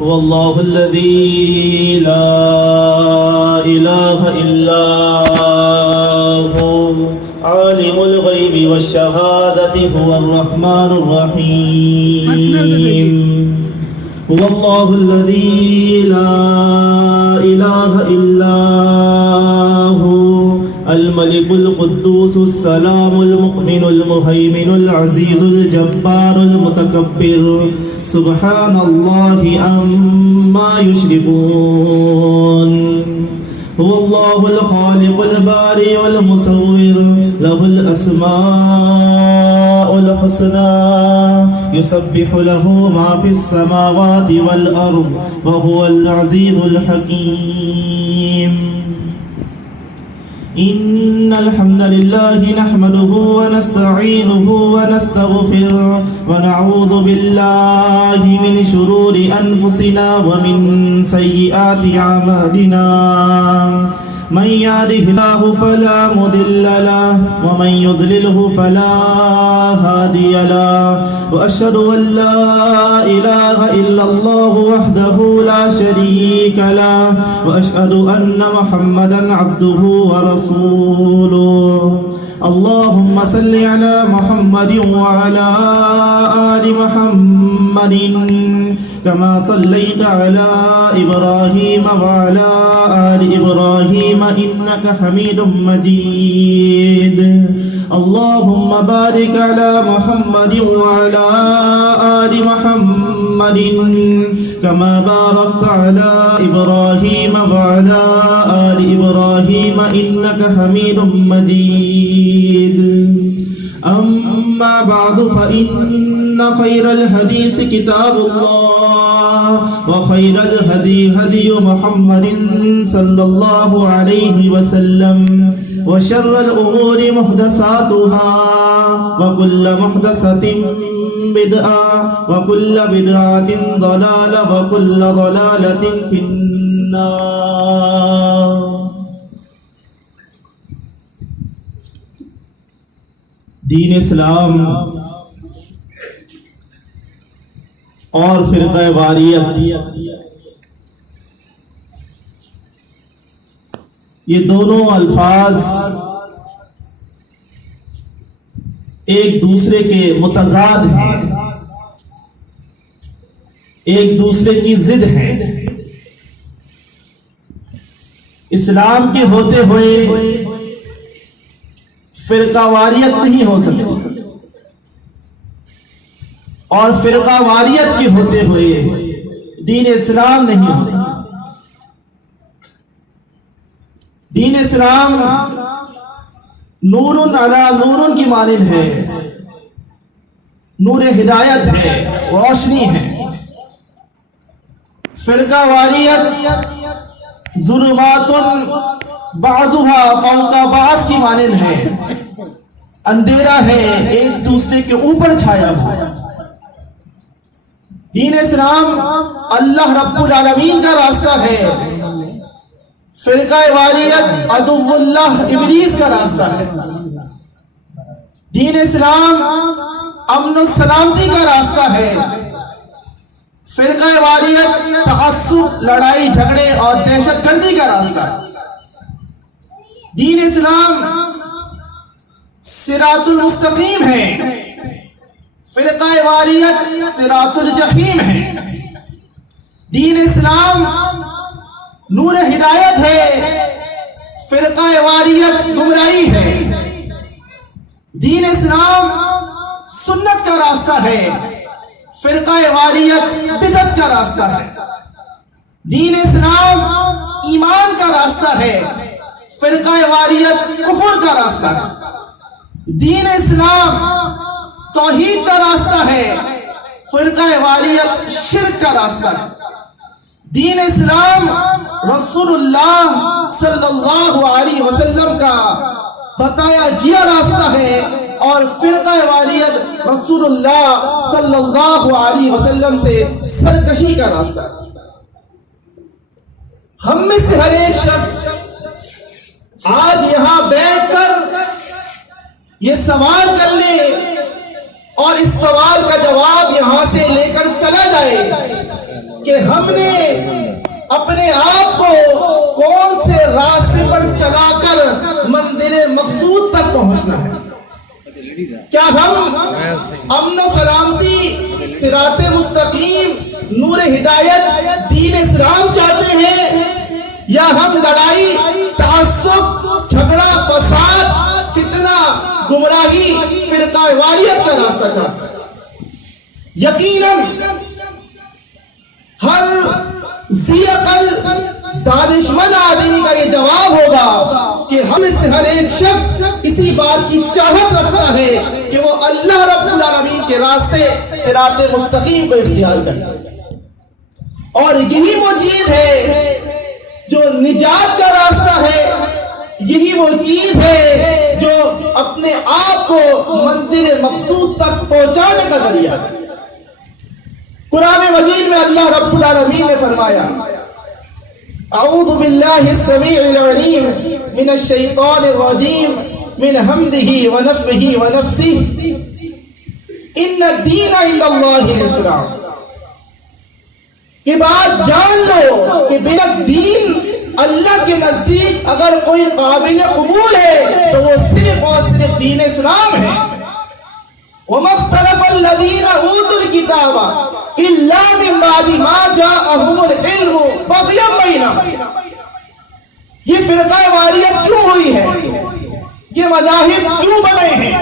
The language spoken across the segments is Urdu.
هو الله الذي لا إله إلا هو عالم الغيب والشهادة هو الرحمن الرحيم. هو الله الذي لا إله إلا هو الملك القدوس السلام المؤمن المهيمن العزيز الجبار المتكبر سبحان الله عما يشركون. هو الله الخالق البارئ والمصور له الأسماء الحسنى يسبح له ما في السماوات والأرض وهو العزيز الحكيم. إن الحمد لله نحمده ونستعينه ونستغفره ونعوذ بالله من شرور أنفسنا ومن سيئات أعمالنا. من يهده الله فلا مضل له ومن يضلله فلا هادي له. وأشهد أن لا إله إلا الله وحده لا شريك له وأشهد أن محمدا عبده ورسوله. اللهم صل على محمد وعلى آل محمد كما صليت على إبراهيم وعلى آل إبراهيم إنك حميد مجيد. اللهم بارك على محمد وعلى آل محمد كما باركت على إبراهيم وعلى آل إبراهيم إنك حميد مجيد. أما بعد فإن خير الحديث كتاب الله وخير الهدي هدي محمد صلى الله عليه وسلم وشر الأمور محدثاتها وكل محدثة بدعة وكل بدعة ضلالة وكل ضلالة في النار. دین اسلام اور فرقہ واریت یہ دونوں الفاظ ایک دوسرے کے متضاد ہیں، ایک دوسرے کی ضد ہیں. اسلام کے ہوتے ہوئے فرقہ واریت نہیں ہو سکتی اور فرقہ واریت کے ہوتے ہوئے دین اسلام نہیں ہو سکتی. دین اسلام نور علی نور کی مانند ہے، نور ہدایت ہے، روشنی ہے. فرقہ واریت ظلمات بعضها فوق بعض کی مانند ہے، اندھیرا ہے ایک دوسرے کے اوپر چھایا ہوا. دین اسلام اللہ رب العالمین کا راستہ ہے، فرقہ واریت عدو اللہ ابلیس کا راستہ ہے. دین اسلام امن و سلامتی کا راستہ ہے، فرقہ واریت تعصب، لڑائی جھگڑے اور دہشت گردی کا راستہ ہے. دین اسلام صراط المستقیم ہے، فرقہ واریت صراط الجحیم ہے. دین اسلام نور ہدایت ہے، فرقہ واریت گمراہی ہے. دین اسلام سنت کا راستہ ہے، فرقہ واریت بدعت کا راستہ ہے. دین اسلام ایمان کا راستہ ہے، فرقہ واریت کفر کا راستہ ہے. دین اسلام توحید کا راستہ ہے، فرقہ واریت شرک کا راستہ ہے. دین اسلام رسول اللہ صلی اللہ علیہ وسلم کا بتایا گیا راستہ ہے اور فرقہ واریت رسول اللہ صلی اللہ علیہ وسلم سے سرکشی کا راستہ ہے. ہم میں سے ہر ایک شخص آج یہاں بیٹھ کر یہ سوال کر لے اور اس سوال کا جواب یہاں سے لے کر چلا جائے کہ ہم نے اپنے آپ کو کون سے راستے پر چلا کر منزل مقصود تک پہنچنا ہے. کیا ہم امن و سلامتی، صراط مستقیم، نور ہدایت، دین اسلام چاہتے ہیں، یا ہم لڑائی، تعصب، جھگڑا، فساد، فتنہ، گمراہی، فرقہ واریت کا راستہ چاہتے ہیں؟ یقیناً ہر ذی عقل دانشمند آدمی کا یہ جواب ہوگا کہ ہم اس سے ہر ایک شخص اسی بات کی چاہت رکھتا ہے کہ وہ اللہ رب العالمین کے راستے صراط مستقیم کو اختیار کرے. اور یہی وہ چیز ہے جو نجات کا راستہ ہے، یہی وہ چیز ہے جو اپنے آپ کو منزل مقصود تک پہنچانے کا ذریعہ ہے. قرآن مجید میں اللہ رب العالمین نے فرمایا: اعوذ باللہ السمیع العلیم من الشیطان الرجیم من حمدہ ونفخہ ونفثہ ان الدین عند اللہ الاسلام. کہ بات جان لو کہ بے شک دین اللہ کے نزدیک اگر کوئی قابل قبول ہے تو وہ صرف اور صرف دین اسلام ہے. وَمَا اخْتَلَفَ الَّذِينَ أُوتُوا الْكِتَابَ إِلَّا مِن بَعْدِ مَا جَاءَهُمُ الْعِلْمُ بَغْيًا بَيْنَهُمْ. یہ فرقہ واریت کیوں ہوئی ہے؟ یہ مذاہب کیوں بنے ہیں؟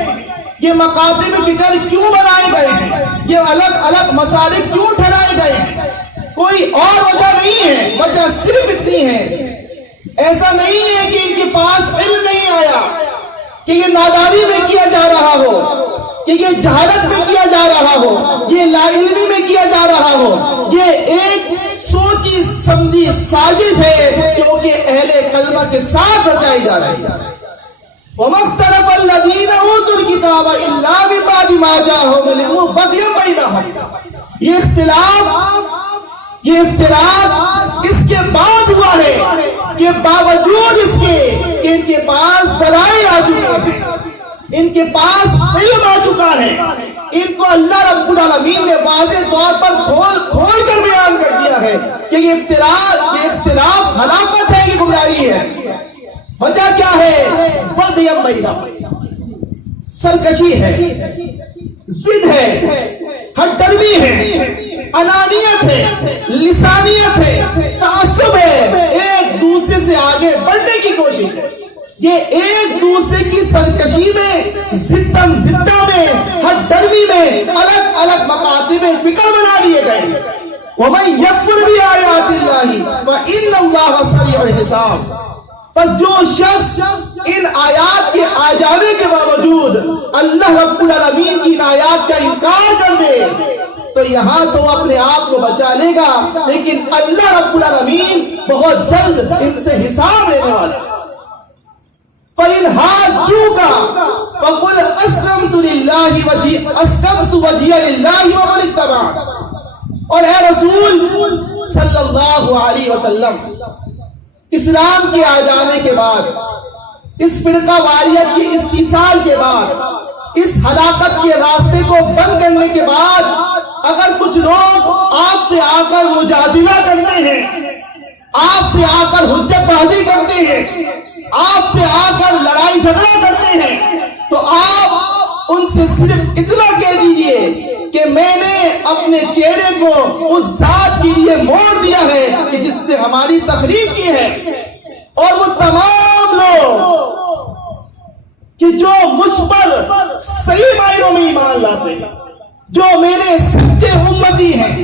یہ مکاتب فکر کیوں بنائے گئے ہیں؟ یہ الگ الگ مسالک کیوں ٹھہرائے گئے ہیں؟ کوئی اور وجہ نہیں ہے، وجہ صرف اتنی ہے. ایسا نہیں ہے کہ ان کے پاس علم نہیں آیا، کہ یہ نادانی میں کیا جا رہا ہو، کہ یہ جہالت میں کیا جا رہا ہو، یہ لا علمی میں کیا جا رہا ہو. یہ ایک سوچی سمجھی سازش ہے جو کہ اہل کلمہ کے ساتھ رچائی جا رہی ہے. وَمَا اخْتَلَفَ الَّذِينَ أُوتُوا الْكِتَابَ إِلَّا مِن بَعْدِ مَا جَاءَهُمُ الْعِلْمُ بَغْيًا بَيْنَهُمْ. یہ اختلاف، یہ افتراق اس کے بعد ہوا ہے کہ باوجود اس کے کہ ان کے پاس دلائل آ چکے ہیں، ان کے پاس علم آ چکا ہے، ان کو اللہ رب العالمین نے واضح طور پر کھول کر بیان کر دیا ہے کہ یہ اختلاف ہلاکت ہے، یہ گمراہی ہے. وجہ کیا ہے؟ بغیم بینہم، سرکشی ہے، ضد ہے، ہٹ درمی ہے، انانیت ہے، لسانیت ہے، تعصب ہے، ایک دوسرے سے آگے بڑھنے کی کوشش ہے. یہ ایک دوسرے کی سرکشی میں، ضدم ضدہ میں، ہٹ درمی میں الگ الگ مکاتب فکر بنا دیے گئے. وَمَن يَكْفُرْ بِآيَاتِ اللَّهِ فَإِنَّ اللَّهَ سَرِيعُ الْحِسَابِ. پر جو شخص ان آیات کے آ جانے کے باوجود اللہ رب العالمین کی ان آیات کا انکار کر دے تو یہاں تو وہ اپنے آپ کو بچا لے گا، لیکن اللہ رب العالمین بہت جلد ان سے حساب لینے والا. فَإِنْ حَاجُّوكَ فَقُلْ أَسْلَمْتُ وَجْهِيَ لِلَّهِ وَمَنِ اتَّبَعَنِ. اور اے رسول صلی اللہ علیہ وسلم، اسلام کے آ جانے کے بعد، اس فرقہ واریت کے استحصال کے بعد، اس ہلاکت کے راستے کو بند کرنے کے بعد اگر کچھ لوگ آپ سے آ کر مجادلہ کرتے ہیں، آپ سے آ کر حجت بازی کرتے ہیں، آپ سے آ کر لڑائی جھگڑا کرتے ہیں، تو آپ ان سے صرف اتنا کہہ دیجئے کہ میں نے اپنے چہرے کو اس ذات کے لیے موڑ دیا ہے کہ جس نے ہماری تقریر کی ہے. اور وہ تمام لوگ کہ جو مجھ پر صحیح معنوں میں ایمان لاتے ہیں، جو میرے سچے امتی ہیں،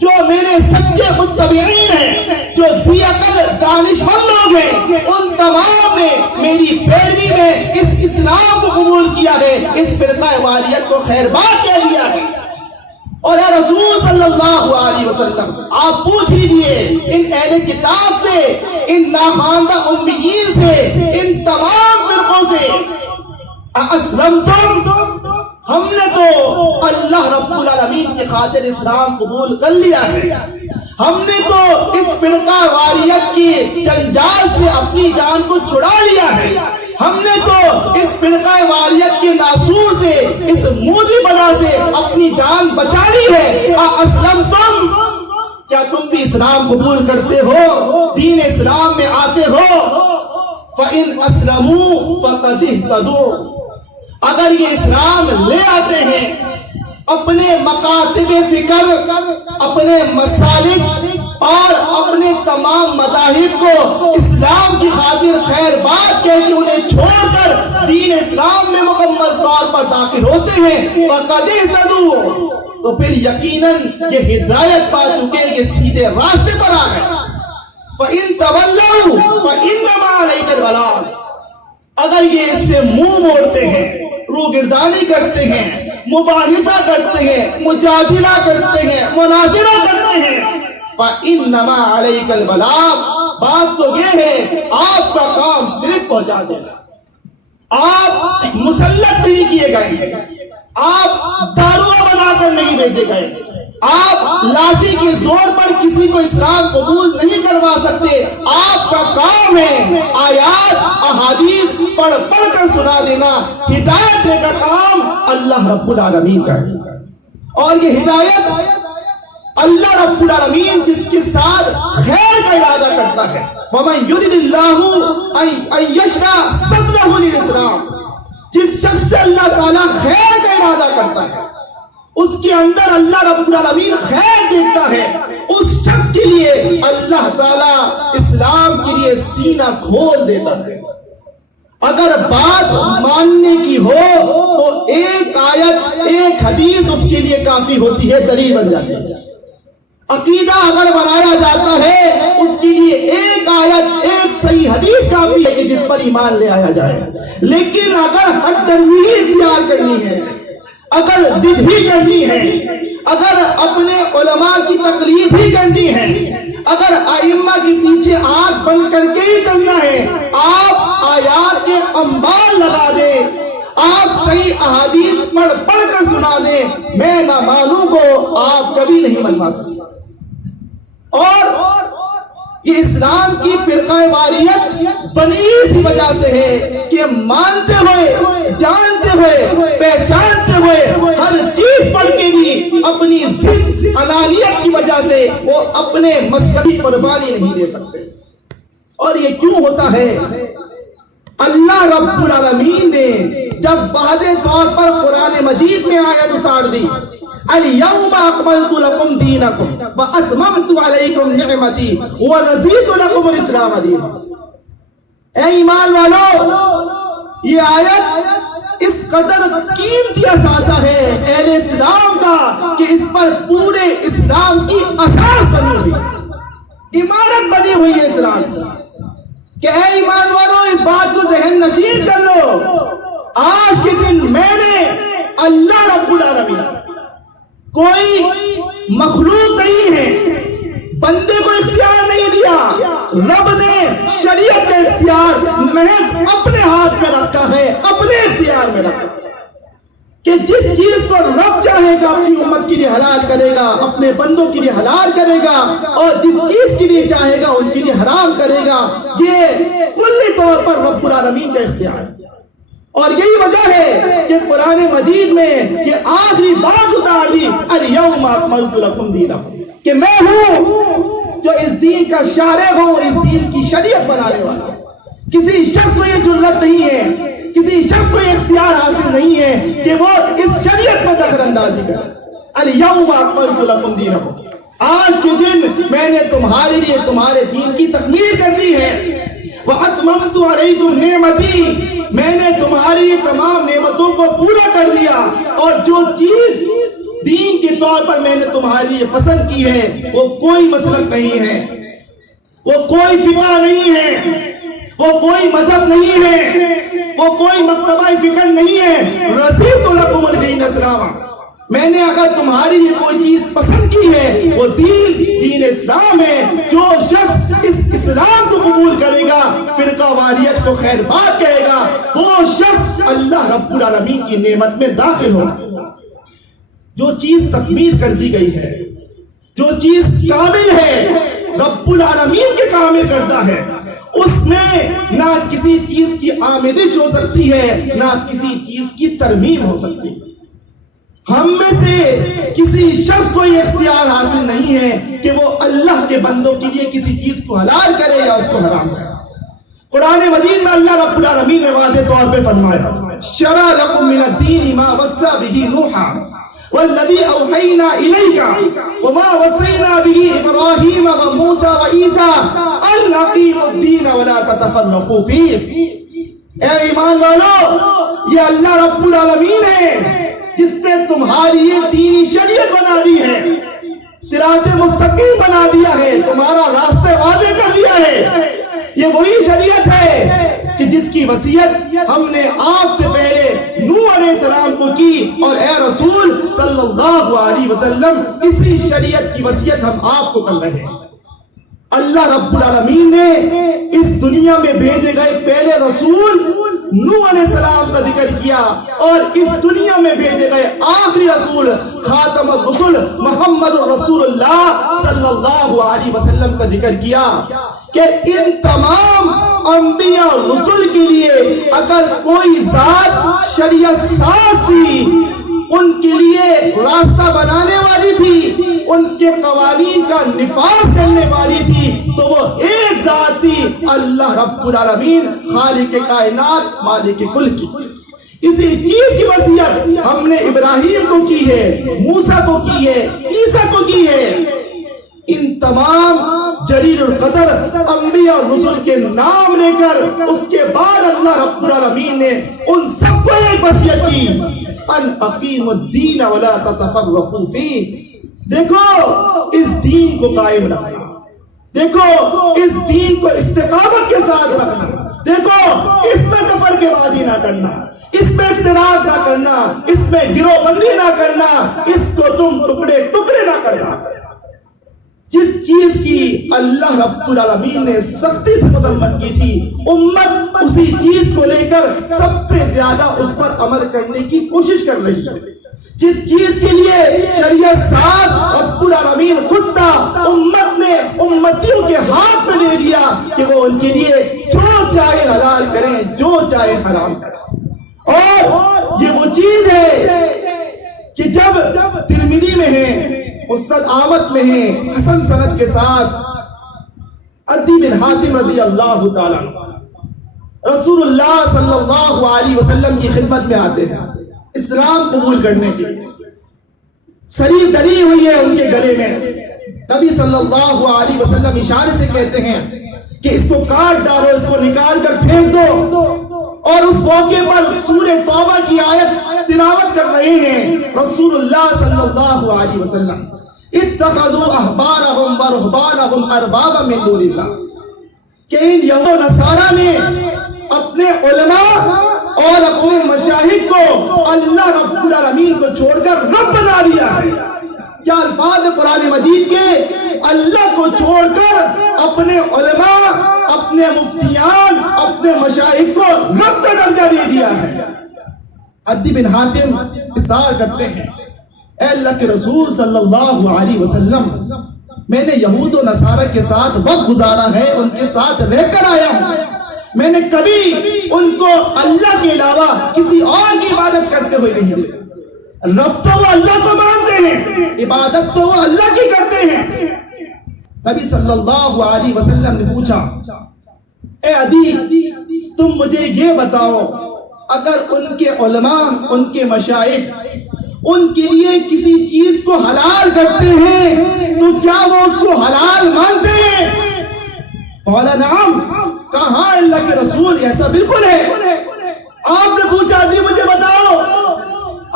جو میرے سچے متبعین ہیں، جو ذی عقل دانشمند لوگ ہیں، ان تمام نے میری پیروی میں اس اسلام کو قبول کیا ہے، اس فرقہ واریت کو خیر بات کہہ دیا ہے. اور اے رسول صلی اللہ علیہ وسلم، آپ پوچھ لیجئے ان اہل کتاب سے، ان ناخواندہ امیین سے، ان تمام فرقوں سے، اسلمتم، ہم نے تو اللہ رب العالمین کی خاطر اسلام قبول کر لیا ہے، ہم نے تو اس فرقہ واریت کی جنجال سے اپنی جان کو چھڑا لیا ہے، ہم نے تو اس فرقہ واریت کے ناسور سے، اس مودی بلا سے اپنی جان بچا لی ہے. اسلمتم، کیا تم بھی اسلام قبول کرتے ہو، دین اسلام میں آتے ہو؟ فَإِنْ أَسْلَمُوا فَقَدِ اهْتَدُوا، اگر یہ اسلام لے آتے ہیں، اپنے مکاتب فکر، اپنے مسالک اور اپنے تمام مذاہب کو اسلام کی خاطر خیر بات کہہ کے انہیں چھوڑ کر دین اسلام میں مکمل طور پر داخل ہوتے ہیں، فَقَدِ اهْتَدُوا، تو پھر یقیناً یہ ہدایت پا چکے، یہ سیدھے راستے پر آ گئے۔ فَإِن تَوَلَّوْا فَإِنَّمَا عَلَيْكَ الْبَلَاغُ، اگر یہ اس سے منہ موڑتے ہیں، روگردانی کرتے ہیں، مباحثہ کرتے ہیں، مجادلہ کرتے ہیں، مناظرہ کرتے ہیں، فَإِنَّمَا عَلَيْكَ الْبَلَاغُ، بات تو یہ ہے آپ کا کام صرف پہنچا دینا، آپ مسلط نہیں کیے گئے، آپ داروغہ بنا کر نہیں بھیجے گئے، آپ لاٹھی کے زور پر کسی کو اسلام قبول نہیں کروا سکتے، آپ کا کام ہے آیات احادیث پڑھ پڑھ کر سنا دینا۔ ہدایت دے کا کام اللہ رب العالمین کا ہے، اور یہ ہدایت اللہ رب العالمین جس کے ساتھ خیر کا ارادہ کرتا ہے، وَمَن يُرِدِ اللَّهُ أَن يَشْرَحَ صَدْرَهُ لِلْإِسْلَامِ، جس شخص سے اللہ تعالیٰ خیر کا ارادہ کرتا ہے، اس کے اندر اللہ رب العالمین خیر دیکھتا ہے، اس شخص کے لیے اللہ تعالیٰ اسلام کے لیے سینہ کھول دیتا ہے۔ اگر بات ماننے کی ہو تو ایک آیت ایک حدیث اس کے لیے کافی ہوتی ہے، دلیل بن جاتی ہے۔ عقیدہ اگر بنایا جاتا ہے، اس کے لیے ایک آیت ایک صحیح حدیث کافی ہے کہ جس پر ایمان لے آیا جائے۔ لیکن اگر حد ترمیہ اختیار کرنی ہے، اگر ضد ہی کرنی ہے، اگر اپنے علماء کی تقلید ہی کرنی ہے، اگر ائمہ کے پیچھے آنکھ بند کر کے ہی چلنا ہے، آپ آیات کے انبار لگا دیں، آپ صحیح احادیث پڑھ پڑھ کر سنا دیں، میں نہ مانوں کو آپ کبھی نہیں منوا سکتے۔ اور یہ اسلام کی فرقہ واریت بنی اسی وجہ سے ہے کہ مانتے ہوئے، جانتے ہوئے، پہچانتے ہوئے ہر چیز پڑھ کے بھی اپنی ضد انانیت کی وجہ سے وہ اپنے مسلک کی قربانی نہیں دے سکتے۔ اور یہ کیوں ہوتا ہے؟ اللہ رب العالمین نے جب واضح طور پر قرآن مجید میں آیت اتار دی، اليوم اکملت لکم دینکم واتممت علیکم نعمتی ورضیت لکم الاسلام دینا۔ اے ایمان والو، یہ آیت اس قدر قیمتی اثاثہ ہے اہل اسلام کا کہ اس پر پورے اسلام کی اساس بنی ہوئی، عمارت بنی ہوئی ہے اسلام کہ اے ایمان والو اس بات کو ذہن نشین کر لو، آج کے دن میں نے اللہ رب العالمین، کوئی مخلوق نہیں ہے، بندے کو اختیار نہیں دیا، رب نے شریعت کا اختیار محض اپنے ہاتھ میں رکھا ہے، اپنے اختیار میں رکھا کہ جس چیز کو رب چاہے گا اپنی امت کے لیے حلال کرے گا، اپنے بندوں کے لیے حلال کرے گا، اور جس چیز کے لیے چاہے گا ان کے لیے حرام کرے گا۔ یہ کلی طور پر رب العالمین کا اختیار ہے، اور یہی وجہ ہے کہ قرآن مجید میں یہ آخری بات اتار دی، الیوم اکملت لکم دینکم، کہ میں ہوں جو اس دین کا شارع ہوں، اس دین کی شریعت بنانے والا۔ کسی شخص کو یہ جرأت نہیں ہے، کسی شخص کو یہ اختیار حاصل نہیں ہے کہ وہ اس شریعت میں دخل اندازی کرے۔ الیوم اکملت لکم دینکم، آج کے دن میں نے تمہارے لیے تمہارے دین کی تکمیل کر دی ہے۔ وَأَتْمَمْتُ عَلَيْكُمْ نِعْمَتِي، میں نے تمہاری تمام نعمتوں کو پورا کر دیا، اور جو چیز دین کے طور پر میں نے تمہاری لیے پسند کی ہے وہ کوئی مسلک نہیں ہے، وہ کوئی فقہ نہیں ہے، وہ کوئی مذہب نہیں ہے، وہ کوئی مکتبہ فکر نہیں ہے۔ رضیت لکم الدین اسلام، میں نے اگر تمہاری لیے کوئی چیز پسند کی ہے وہ دین اسلام ہے۔ جو شخص اس اسلام کو قبول کرے گا، فرقہ واریت کو خیر بات کہے گا، وہ شخص اللہ رب العالمین کی نعمت میں داخل ہوگا۔ جو چیز تکمیل کر دی گئی ہے، جو چیز کامل ہے، رب العالمین کے کامل کرتا ہے، اس میں نہ کسی چیز کی آمیزش ہو سکتی ہے، نہ کسی چیز کی ترمیم ہو سکتی ہے۔ ہم میں سے کسی شخص کو یہ اختیار حاصل نہیں ہے کہ وہ اللہ کے بندوں کے لیے کسی چیز کو حلال کرے یا اس کو حرام کرے۔ قرآن مجید میں اللہ رب العالمین نے واضح طور پہ فرمایا شرع لکم من الدین ما وصى به نوحا والذی اوحینا الیک وما وصینا به ابراہیم وموسیٰ وعیسیٰ ان اقیموا الدین ولا تتفرقوا فیہ۔ اے ایمان والو، یہ اللہ رب العالمین ہے جس نے تمہاری یہ دینی شریعت بنا دی ہے، صراط مستقیم بنا دیا ہے، تمہارا راستے واضح کر دیا ہے۔ یہ وہی شریعت ہے کہ جس کی وصیت ہم نے آپ سے پہلے نوح علیہ السلام کو کی، اور اے رسول صلی اللہ علیہ وسلم اسی شریعت کی وصیت ہم آپ کو کر رہے ہیں۔ اللہ رب العالمین نے اس دنیا میں بھیجے گئے پہلے رسول نوح علیہ السلام کا ذکر کیا، اور اس دنیا میں بھیجے گئے آخری رسول خاتم الرسل محمد رسول اللہ صلی اللہ علیہ وسلم کا ذکر کیا کہ ان تمام انبیاء اور رسول کے لیے اگر کوئی ذات شریعت ساز تھی، ان کے لیے راستہ بنانے والی تھی، ان کے قوانین کا نفاذ کرنے والی تھی، تو وہ ایک ذات تھی، اللہ رب العالمین خالق کائنات مالک کل کی۔ اسی چیز کی وصیت ہم نے ابراہیم کو کی ہے، موسیٰ کو کی ہے، عیسیٰ کو کی ہے۔ ان تمام جلیل القدر انبیاء اور رسول کے نام لے کر اس کے بعد اللہ رب العالمین نے ان سب کو ایک وصیت کی ان اقیموا الدین ولا تتفرقوا فیہ۔ دیکھو اس دین کو قائم رکھنا، دیکھو اس دین کو استقامت کے ساتھ رکھنا، دیکھو اس میں تفرقے بازی نہ کرنا، اس میں اختلاف نہ کرنا، اس میں گروہ بندی نہ کرنا، اس کو تم ٹکڑے ٹکڑے نہ کرنا۔ جس چیز کی اللہ رب العالمین نے سختی سے مذمت کی تھی، امت اسی چیز کو لے کر سب سے زیادہ اس پر عمل کرنے کی کوشش کر رہی ہے۔ جس چیز کے لیے شریعت ساز رب العالمین خود تھا، امت نے امتیوں کے ہاتھ میں دے دیا کہ وہ ان کے لیے جو چاہے حلال کریں، جو چاہے حرام کریں۔ اور یہ وہ چیز ہے کہ جب ترمذی میں ہے، مستد آمد میں ہے، حسن سند کے ساتھ، عدی بن حاتم رضی اللہ تعالیٰ رسول اللہ صلی اللہ علیہ وسلم کی خدمت میں آتے ہیں اسلام قبول کرنے کے لیے۔ سری ڈلی ہوئی ہے ان کے گلے میں، نبی صلی اللہ علیہ وسلم اشارے سے کہتے ہیں کہ اس کو کاٹ ڈالو، اس کو نکال کر پھینک دو، اور اس موقع پر سورہ توبہ کی آیت تلاوت کر رہے ہیں رسول اللہ صلی اللہ علیہ وسلم، اتخذوا احبارهم ورهبانهم اربابا من دون اللہ، کہ ان یہود و نصارہ نے اپنے علماء اور اپنے مشاہد کو اللہ رب العالمین کو چھوڑ کر رب بنا دیا ہے۔ کیا الفاظ قرآن مجید کے، اللہ کو چھوڑ کر اپنے علماء، اپنے مفتیان، اپنے مشاہد کو رب کا درجہ دے دیا ہے۔ عدی بن حاتم اصرار کرتے ہیں، اے اللہ کے رسول صلی اللہ علیہ وسلم، میں نے یہود و نصارہ کے ساتھ وقت گزارا ہے، ان کے ساتھ رہ کر آیا ہوں، میں نے کبھی ان کو اللہ کے علاوہ کسی اور کی عبادت کرتے ہوئے نہیں دیکھا۔ رب تو وہ اللہ کو مانتے ہیں، عبادت تو وہ اللہ کی کرتے ہیں۔ نبی صلی اللہ علیہ وسلم نے پوچھا، اے عدی تم مجھے یہ بتاؤ، اگر ان کے علماء، ان کے مشائخ ان کے لیے کسی چیز کو حلال کرتے ہیں تو کیا وہ اس کو حلال مانتے ہیں؟ قال نعم، کہاں اللہ کے رسول، ایسا بالکل ہے۔ آپ نے پوچھا عدی مجھے بتاؤ،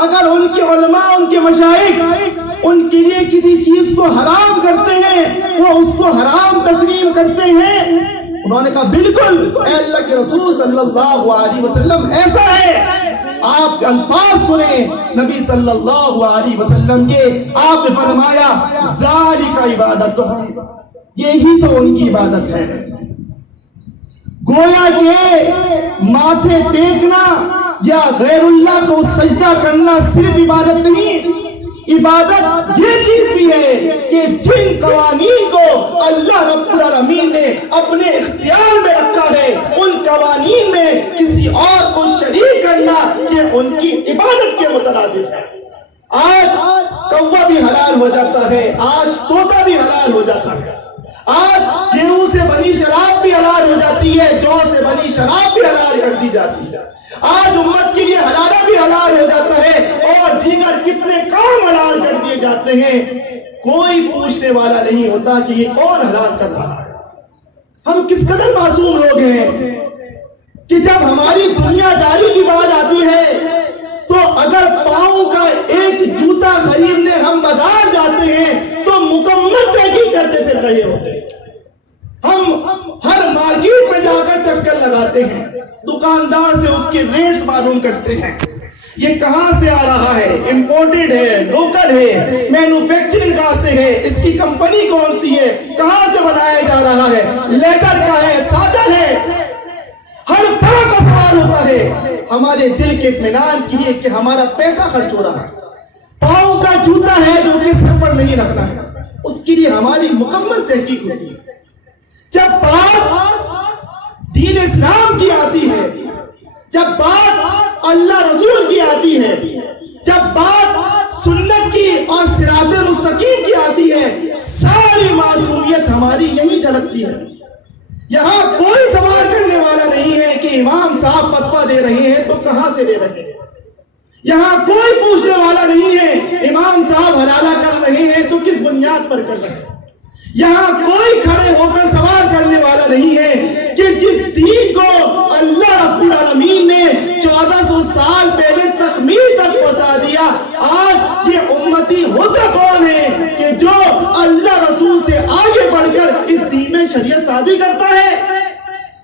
اگر ان کے علماء، ان کے مشائخ ان کے لیے کسی چیز کو حرام کرتے ہیں وہ اس کو حرام تسلیم کرتے ہیں؟ انہوں نے کہا بالکل اے اللہ کے رسول صلی اللہ علیہ وسلم ایسا ہے۔ آپ کے الفاظ سنیں نبی صلی اللہ علیہ وسلم کے، آپ نے فرمایا ذالک عبادتہم، یہی تو ان کی عبادت ہے۔ گویا کہ ماتھے ٹیکنا یا غیر اللہ کو سجدہ کرنا صرف عبادت نہیں، عبادت یہ چیز بھی ہے کہ جن قوانین کو اللہ رب العالمین نے اپنے اختیار میں رکھا ہے ان قوانین میں کسی اور کو شریک کرنا یہ ان کی عبادت کے مترادف ہے۔ ہوتا ہے، آج طوطا بھی حلال ہو جاتا ہے، آج گیہوں سے بنی شراب بھی حلال ہو جاتی ہے، جو سے بنی شراب بھی حلال کر دی جاتی ہے، آج امت کے لیے حلالہ بھی حلال ہو جاتا ہے، اور دیگر کتنے کام حلال کر دیے جاتے ہیں، کوئی پوچھنے والا نہیں ہوتا کہ یہ کون حلال کر رہا ہے۔ ہم کس قدر معصوم لوگ ہیں کہ جب ہماری دنیا داری کی بات آتی ہے تو اگر پاؤں کا ایک جوتا خریدنے ہم بازار جاتے ہیں تو مکمل تحقیق کرتے پھر رہے ہوتے ہیں۔ ہم ہر مارکیٹ میں جا کر چکر لگاتے ہیں، دکاندار سے اس کے ریٹس معلوم کرتے ہیں، یہ کہاں سے آ رہا ہے، امپورٹڈ ہے، لوکل ہے، مینوفیکچرنگ کہاں سے ہے، اس کی کمپنی کون سی ہے، کہاں سے بنایا جا رہا ہے، لیدر کا ہے، سادہ ہے، ہر طرح کا سوال ہوتا ہے ہمارے دل کے اطمینان کے لیے کہ ہمارا پیسہ خرچ ہو رہا ہے۔ پاؤں کا جوتا ہے جو کہ سر پر نہیں رکھنا ہے، اس کے لیے ہماری مکمل تحقیق ہوتی ہے۔ جب بات دین اسلام کی آتی ہے، جب بات اللہ رسول کی آتی ہے، جب بات سنت کی اور صراط مستقیم کی آتی ہے، ساری معصومیت ہماری یہی جھلکتی ہے۔ یہاں کوئی سوال کرنے والا نہیں ہے کہ امام صاحب فتویٰ دے رہے ہیں تو کہاں سے دے رہے ہیں، یہاں کوئی پوچھنے والا نہیں ہے امام صاحب حلالہ کر رہے ہیں تو کس بنیاد پر کر رہے ہیں، یہاں کوئی کھڑے ہو کر سوال کرنے والا نہیں ہے کہ جس دین کو اللہ رب العالمین نے 1400 سال پہلے تکمیل تک پہنچا دیا، آج یہ امتی ہوتا کون ہے کہ جو اللہ رسول سے آگے بڑھ کر اس دین میں شریعت سازی کرتا ہے؟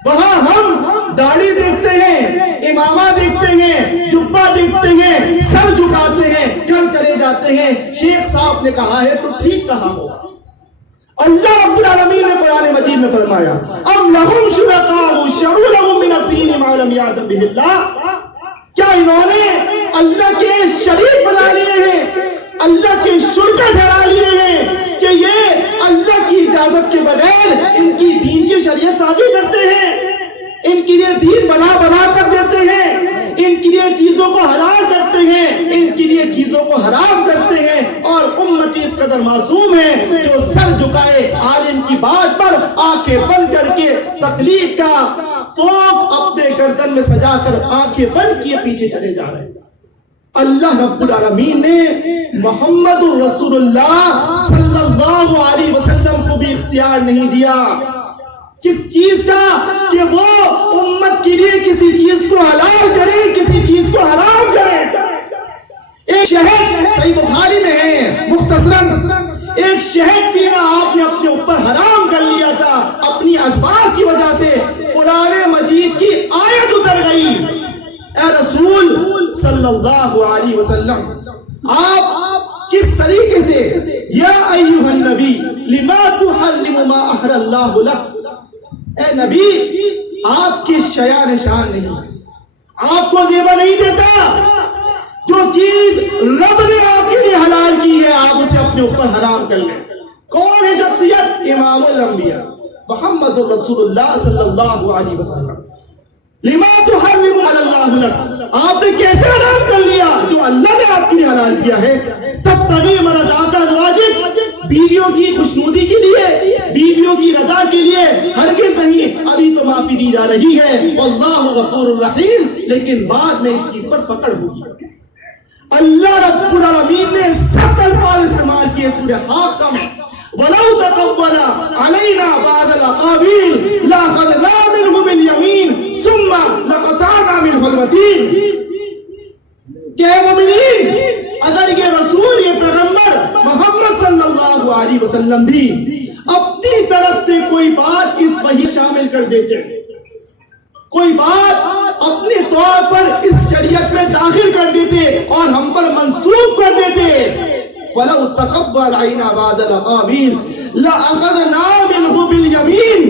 وہاں ہم داڑھی دیکھتے ہیں، امامہ دیکھتے ہیں، جبہ دیکھتے ہیں، سر جھکاتے ہیں، گھر چلے جاتے ہیں، شیخ صاحب نے کہا ہے تو ٹھیک کہا ہوگا۔ اللہ رب العالمین نے قرآن مجید میں فرمایا ام لہم شرکاء شرعوا لہم من الدین ما لم یأذن بہ اللہ، کیا انہوں نے اللہ کے شریک بنا لیے ہیں، اللہ کے شرکا ٹھہرا لیے ہیں کہ یہ اللہ کی اجازت کے بغیر ان کی دین کی شریعت سازی کرتے ہیں، ان کے لیے دین بنا کر دیتے ہیں، ان کے لیے چیزوں کو حلال کرتے ہیں، ان کے لیے چیزوں کو حرام کرتے ہیں، اور امتی اس قدر معصوم ہے جو سر جھکائے عالم کی بات پر آنکھیں بند کر کے تقلید کا توق اپنے گردن میں سجا کر آنکھیں بند کیے پیچھے چلے جا رہے ہیں۔ اللہ رب العالمین نے محمد رسول اللہ صلی اللہ علیہ وسلم کو بھی اختیار نہیں دیا، کس چیز کا کہ وہ امت کے لیے کسی چیز کو حلال کرے، کسی چیز کو حرام کرے۔ ایک شہد صحیح بخاری میں ہے مختصراً، ایک شہد پینا آپ نے اپنے اوپر حرام کر لیا تھا، اپنی ازواج کی وجہ سے قرآن مجید کی آیت اتر گئی، اے رسول صلی اللہ علیہ وسلم آپ کس طریقے سے یا ایھا النبی لما تحرم ما احل اللہ لک، اے نبی آپ کی شیان شان نہیں، آپ کو دیوا نہیں دیتا، جو چیز رب نے آپ کے لیے حلال کی ہے آپ اسے اپنے اوپر حرام کر لیں۔ کون ہے شخصیت؟ امام الانبیاء محمد رسول اللہ صلی اللہ علیہ وسلم۔ لما تحرم علی اللہ لک، آپ نے کیسے حرام کر لیا جو اللہ نے آپ کے لیے حلال کیا ہے؟ تبتغی مرضات ازواجک، بیویوں کی خوشنودی کے لیے، بیویوں کی رضا کے لیے، ہرگز نہیں، ابھی تو معافی دی جا رہی ہے، واللہ غفور الرحیم، لیکن بعد میں اس چیز پر پکڑ ہوگی۔ اللہ رب العالمین نے 7 الفاظ استعمال کیے سورہ حاقہ میں، وَلَوْ تَقَوَّلَ عَلَيْنَا بَعْضَ الْأَقَاوِيلِ لَأَخَذْنَا مِنْهُ بِالْيَمِينِ ثُمَّ لَقَطَعْنَا مِنْهُ الْوَتِينَ۔ کہ اے مومنین، اگر یہ رسول، یہ پیغمبر محمد صلی اللہ علیہ وسلم بھی اپنی طرف سے کوئی بات اس وحی شامل کر دیتے، کوئی بات اپنے طور پر اس شریعت میں داخل کر دیتے اور ہم پر منسوخ کر دیتے، وَلَوْ تَقَوَّلَ عَلَيْنَا بَعْضَ الْأَقَاوِيلِ لَأَخَذْنَا مِنْهُ بِالْيَمِينِ،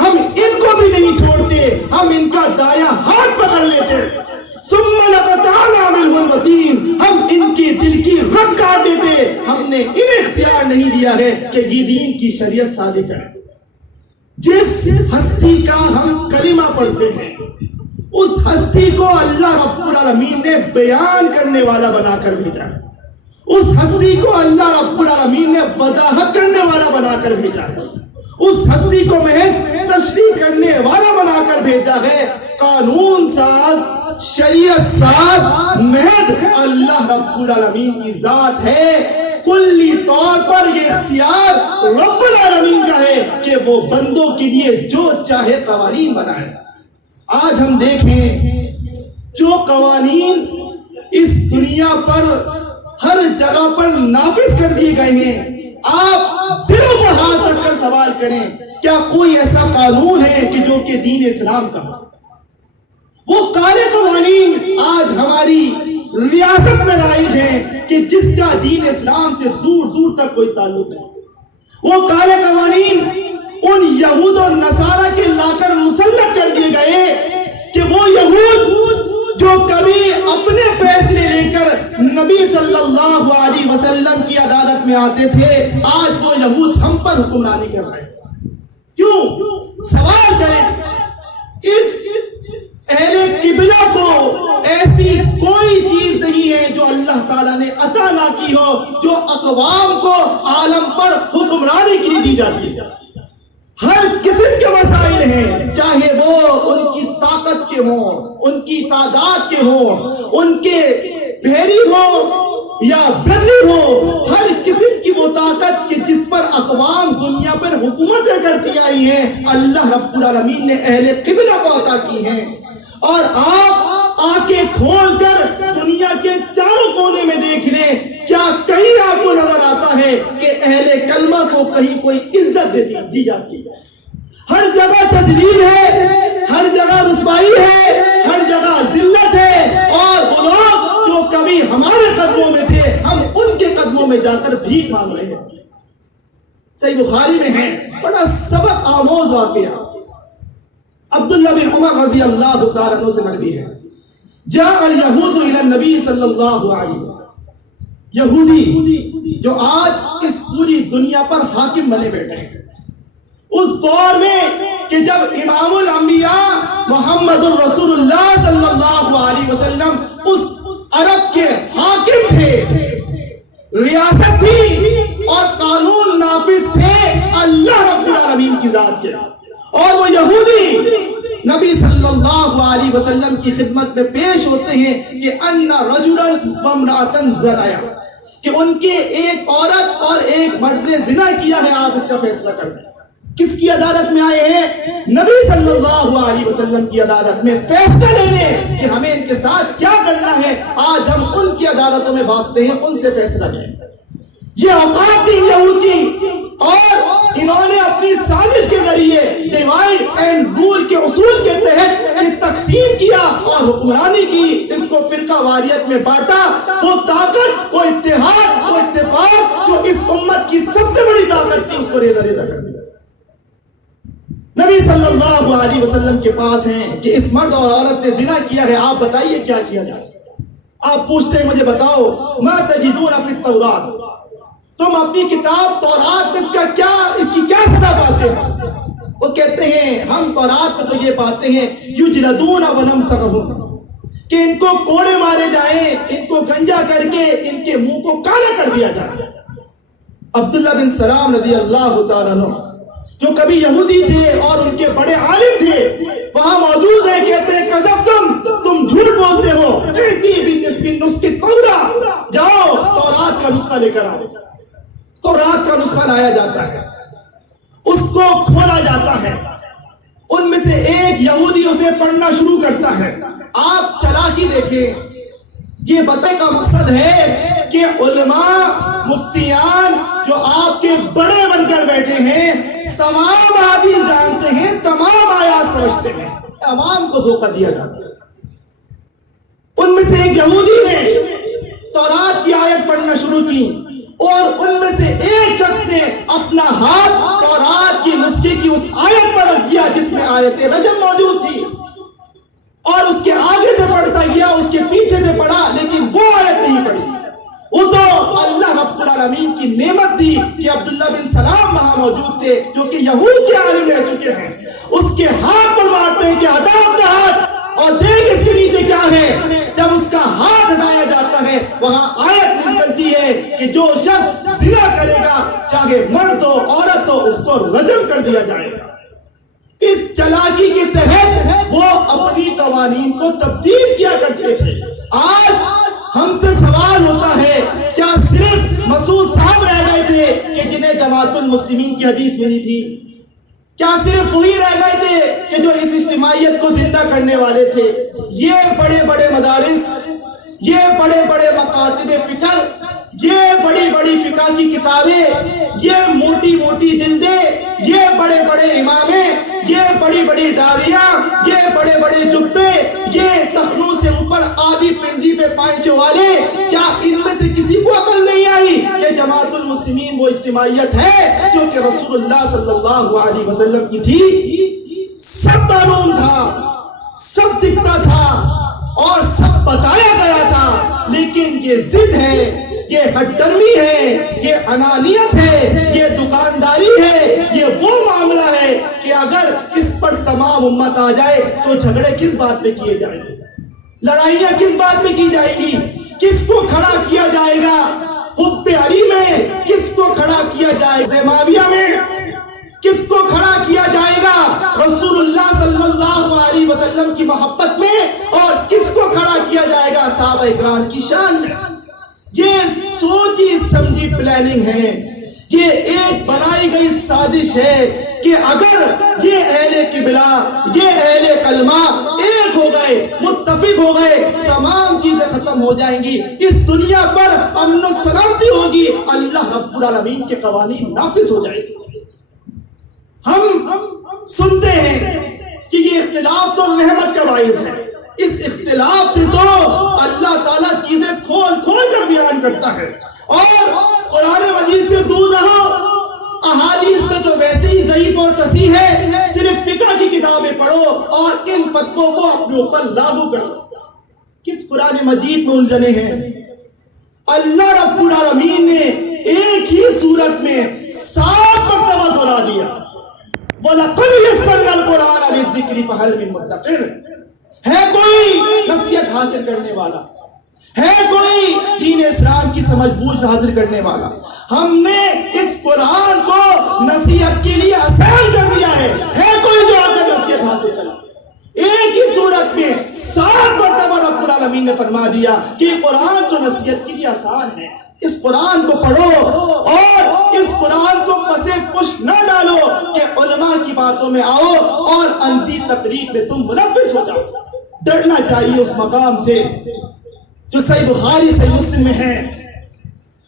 ہم ان کو بھی نہیں چھوڑتے، ہم ان کا دایاں ہاتھ پکڑ لیتے، ثُمَّ لَقَطَعْنَا مِنْهُ الْوَتِينَ، ہم ان کے دل کی رگ کاٹ دیتے۔ ہم نے انہیں اختیار نہیں دیا ہے کہ یہ دین کی شریعت سازی کریں۔ جس ہستی کا ہم کلمہ پڑھتے ہیں اس ہستی کو اللہ رب العالمین نے بیان کرنے والا بنا کر بھیجا ہے، اس ہستی کو اللہ رب العالمین نے وضاحت کرنے والا بنا کر بھیجا ہے، اس ہستی کو محض تشریح کرنے والا بنا کر بھیجا ہے۔ قانون ساز، شریعت ساز محض اللہ رب العالمین کی ذات ہے۔ کلی طور پر یہ اختیار رب العالمین کا ہے کہ وہ بندوں کے لیے جو چاہے قوانین بنائے۔ آج ہم دیکھیں جو قوانین اس دنیا پر ہر جگہ پر نافذ کر دیے گئے ہیں، آپ دلوں پر ہاتھ رکھ کر سوال کریں کیا کوئی ایسا قانون ہے کہ جو کہ دین اسلام کا؟ وہ کالے قوانین آج ہماری ریاست میں رائج ہیں کہ جس کا دین اسلام سے دور دور تک کوئی تعلق نہیں۔ وہ کالے قوانین ان یہود اور نصارہ کے لا کر مسلط کر دیے گئے کہ وہ یہود جو کبھی اپنے فیصلے لے کر نبی صلی اللہ علیہ وسلم کی عدالت میں آتے تھے، آج وہ یہود ہم پر حکمرانی کر رہے ہیں۔ کیوں؟ سوال کریں، اس اہل قبلہ کو ایسی کوئی چیز نہیں ہے جو اللہ تعالیٰ نے عطا نہ کی ہو جو اقوام کو عالم پر حکمرانی کے لیے دی جاتی ہے۔ ہر قسم کے مسائل ہیں، چاہے وہ ان کی طاقت کے ہوں، ان کی تعداد کے ہوں، ان کے بحری ہوں یا بری ہو، ہر قسم کی وہ طاقت کہ جس پر اقوام دنیا پر حکومتیں کرتی آئی ہیں، اللہ رب العالمین نے اہل قبلہ کو عطا کی ہیں۔ اور آپ آنکھیں کھول کر دنیا کے چاروں کونے میں دیکھ لیں، کیا کہیں آپ کو نظر آتا ہے کہ اہل کلمہ کو کہیں کوئی عزت دی جاتی ہے؟ ہر جگہ تدبیر ہے، ہر جگہ رسوائی ہے، ہر جگہ ذلت ہے، اور وہ لوگ جو کبھی ہمارے قدموں میں تھے ہم ان کے قدموں میں جا کر بھیک مانگ رہے ہیں۔ صحیح بخاری میں ہے بڑا سبق آموز واقعہ، عبداللہ بن عمر رضی اللہ تعالیٰ عنہ سے مروی ہے، جاء الیہود الی النبی صلی اللہ علیہ وسلم، یہودی جو آج اس پوری دنیا پر حاکم بنے بیٹھے ہیں، اس دور میں کہ جب امام الانبیاء محمد الرسول اللہ صلی اللہ علیہ وسلم اس عرب کے حاکم تھے، ریاست تھی اور قانون نافذ تھے اللہ رب العالمین کی ذات کے، اور وہ یہودی نبی صلی اللہ علیہ وسلم کی خدمت میں پیش ہوتے ہیں کہ ان رجلا وامرأۃ زنایا، کہ ان کے ایک عورت اور ایک مرد نے زنا کیا ہے، آپ اس کا فیصلہ کر دیں۔ کس کی عدالت میں آئے ہیں؟ نبی صلی اللہ علیہ وسلم کی عدالت میں فیصلہ لینے کہ ہمیں ان کے ساتھ کیا کرنا ہے۔ آج ہم ان کی عدالتوں میں بھاگتے ہیں، ان سے فیصلہ لیں۔ یہ اوقات تھی یہود کی، اور انہوں نے اپنی سازش کے ذریعے ڈیوائڈ اینڈ رول کے اصول کے تحت یہ تقسیم کیا اور حکمرانی کی، ان کو فرقہ واریت میں بانٹا۔ وہ طاقت، وہ اتحاد، وہ اتفاق جو اس امت کی سب سے بڑی طاقت تھی، اس کو ریزہ ریزہ کر دیا۔ نبی صلی اللہ علیہ وسلم کے پاس ہیں کہ اس مرد اور عورت نے زنا کیا ہے، آپ بتائیے کیا کیا جائے۔ آپ پوچھتے ہیں مجھے بتاؤ ما تجدون فی التوراۃ، تم اپنی کتاب تورات میں اس کی کیا سزا پاتے ہو؟ وہ کہتے ہیں ہم تورات میں تو یہ پاتے ہیں یجلدون ونمسکہم، کہ ان کو کوڑے مارے جائیں، ان کو گنجا کر کے ان کے منہ کو کالا کر دیا جائے۔ عبداللہ بن سلام رضی اللہ تعالیٰ عنہ جو کبھی یہودی تھے اور ان کے بڑے عالم تھے، وہاں موجود ہیں، کہتے ہیں تم جھوٹ بولتے ہو، جاؤ تورات کا نسخہ لے کر آؤ۔ تورات کا نسخہ لایا جاتا ہے، اس کو کھولا جاتا ہے، ان میں سے ایک یہودی اسے پڑھنا شروع کرتا ہے۔ آپ چلاکی دیکھیں، یہ بتانے کا مقصد ہے کہ علماء مفتیان جو آپ کے بڑے بن کر بیٹھے ہیں، تمام حدیث جانتے ہیں، تمام آیات سمجھتے ہیں، عوام کو دھوکہ دیا جاتا ہے۔ ان میں سے ایک یہودی نے تورات کی آیت پڑھنا شروع کی، اور ان میں سے ایک شخص نے اپنا ہاتھ تورات کی نسخے کی اس آیت پر رکھ دیا جس میں آیت رجم موجود تھی، اور اس کے آگے سے پڑھتا گیا، اس کے پیچھے سے پڑھا، لیکن وہ آیت نہیں پڑھی۔ وہ تو اللہ رب العالمین کی نعمت تھی کہ عبداللہ بن سلام وہاں موجود تھے جو کہ یہود کے عالم رہ چکے ہیں۔ اس کے ہاتھ پر مارتے ہیں کہ ہٹا اپنا ہاتھ، اور دیکھ اس کے نیچے کیا ہے. جب اس کا ہاتھ ہٹایا جاتا ہے وہاں آیت نکلتی ہے کہ جو شخص زنا کرے گا چاہے مرد ہو عورت ہو اس کو رجم کر دیا جائے گا. اس چلاکی کے تحت وہ اپنی قوانین کو تبدیل کیا کرتے تھے. آج ہم سے سوال ہوتا ہے کیا صرف مسعود صاحب رہ گئے تھے کہ جنہیں جماعت المسلمین کی حدیث ملی تھی؟ کیا صرف وہی رہ گئے تھے کہ جو اس اجتماعیت کو زندہ کرنے والے تھے؟ یہ بڑے بڑے مدارس، یہ بڑے بڑے مکاتب فکر، یہ بڑی بڑی فقہ کی کتابیں، یہ موٹی موٹی جلدیں، یہ بڑے بڑے امامیں، یہ بڑی بڑی داڑیاں، یہ بڑے بڑے جبے، یہ ٹخنوں سے اوپر آدھی پنڈی پہ پائچے والے، کیا ان میں سے کسی کو عقل نہیں آئی کہ جماعت المسلمین وہ اجتماعیت ہے جو کہ رسول اللہ صلی اللہ علیہ وسلم کی تھی؟ سب معلوم تھا، سب دکھتا تھا اور سب بتایا گیا تھا، لیکن یہ ضد ہے، یہ ہٹ درمی ہے، یہ انانیت ہے، یہ دکانداری ہے، یہ وہ معاملہ ہے کہ اگر اس پر تمام امت آ جائے تو جھگڑے کس بات پہ کیے جائیں گے، لڑائیاں کس بات پہ کی جائیں گی، کس کو کھڑا کیا جائے گا؟ حب علی میں کس کو کھڑا کیا جائے گا؟ معاویہ میں کس کو کھڑا کیا جائے گا؟ رسول اللہ صلی اللہ علیہ وسلم کی محبت میں، اور کس کو کھڑا کیا جائے گا؟ صحابہ اکرام کی شان میں. یہ سوچی سمجھی پلاننگ ہے، یہ ایک بنائی گئی سازش ہے کہ اگر یہ اہل قبلہ، یہ اہل کلمہ ایک ہو گئے، متفق ہو گئے، تمام چیزیں ختم ہو جائیں گی، اس دنیا پر امن و سلامتی ہوگی، اللہ رب العالمین کے قوانین نافذ ہو جائیں گے. ہم سنتے ہیں کہ یہ اختلاف تو رحمت کا باعث ہے، اس اختلاف سے تو اللہ تعالیٰ چیزیں کھول کھول کر بیان کرتا ہے. اور قرآن مجید سے دور رہو، احادیث میں تو ویسے ہی ضعیف اور تصحیح ہے، صرف فقہ کی کتابیں پڑھو اور ان فتووں کو اپنے اوپر لاگو کرو. کس قرآن مجید میں الجھنے ہیں؟ اللہ رب العالمین نے ایک ہی صورت میں 7 مرتبہ دہرا دیا، وَلَقَدْ يَسَّرْنَا الْقُرْآنَ لِلذِّكْرِ فَهَلْ مِن مُدَّكِرٍ. ہے کوئی نصیحت حاصل کرنے والا؟ ہے کوئی دین اسلام کی سمجھ بوجھ حاصل کرنے والا؟ ہم نے اس قرآن کو نصیحت کے لیے آسان کر دیا ہے کوئی جو آ کر نصیحت حاصل کرے؟ ایک ہی صورت میں 7 مرتبہ رب العالمین نے فرما دیا کہ قرآن جو نصیحت کے لیے آسان ہے، اس قرآن کو پڑھو اور اس قرآن کو پسے پش نہ ڈالو کہ علماء کی باتوں میں آؤ اور اندھی تقریب میں تم ملوث ہو جاؤ. ڈرنا چاہیے اس مقام سے جو صحیح بخاری صحیح مسلم میں ہے.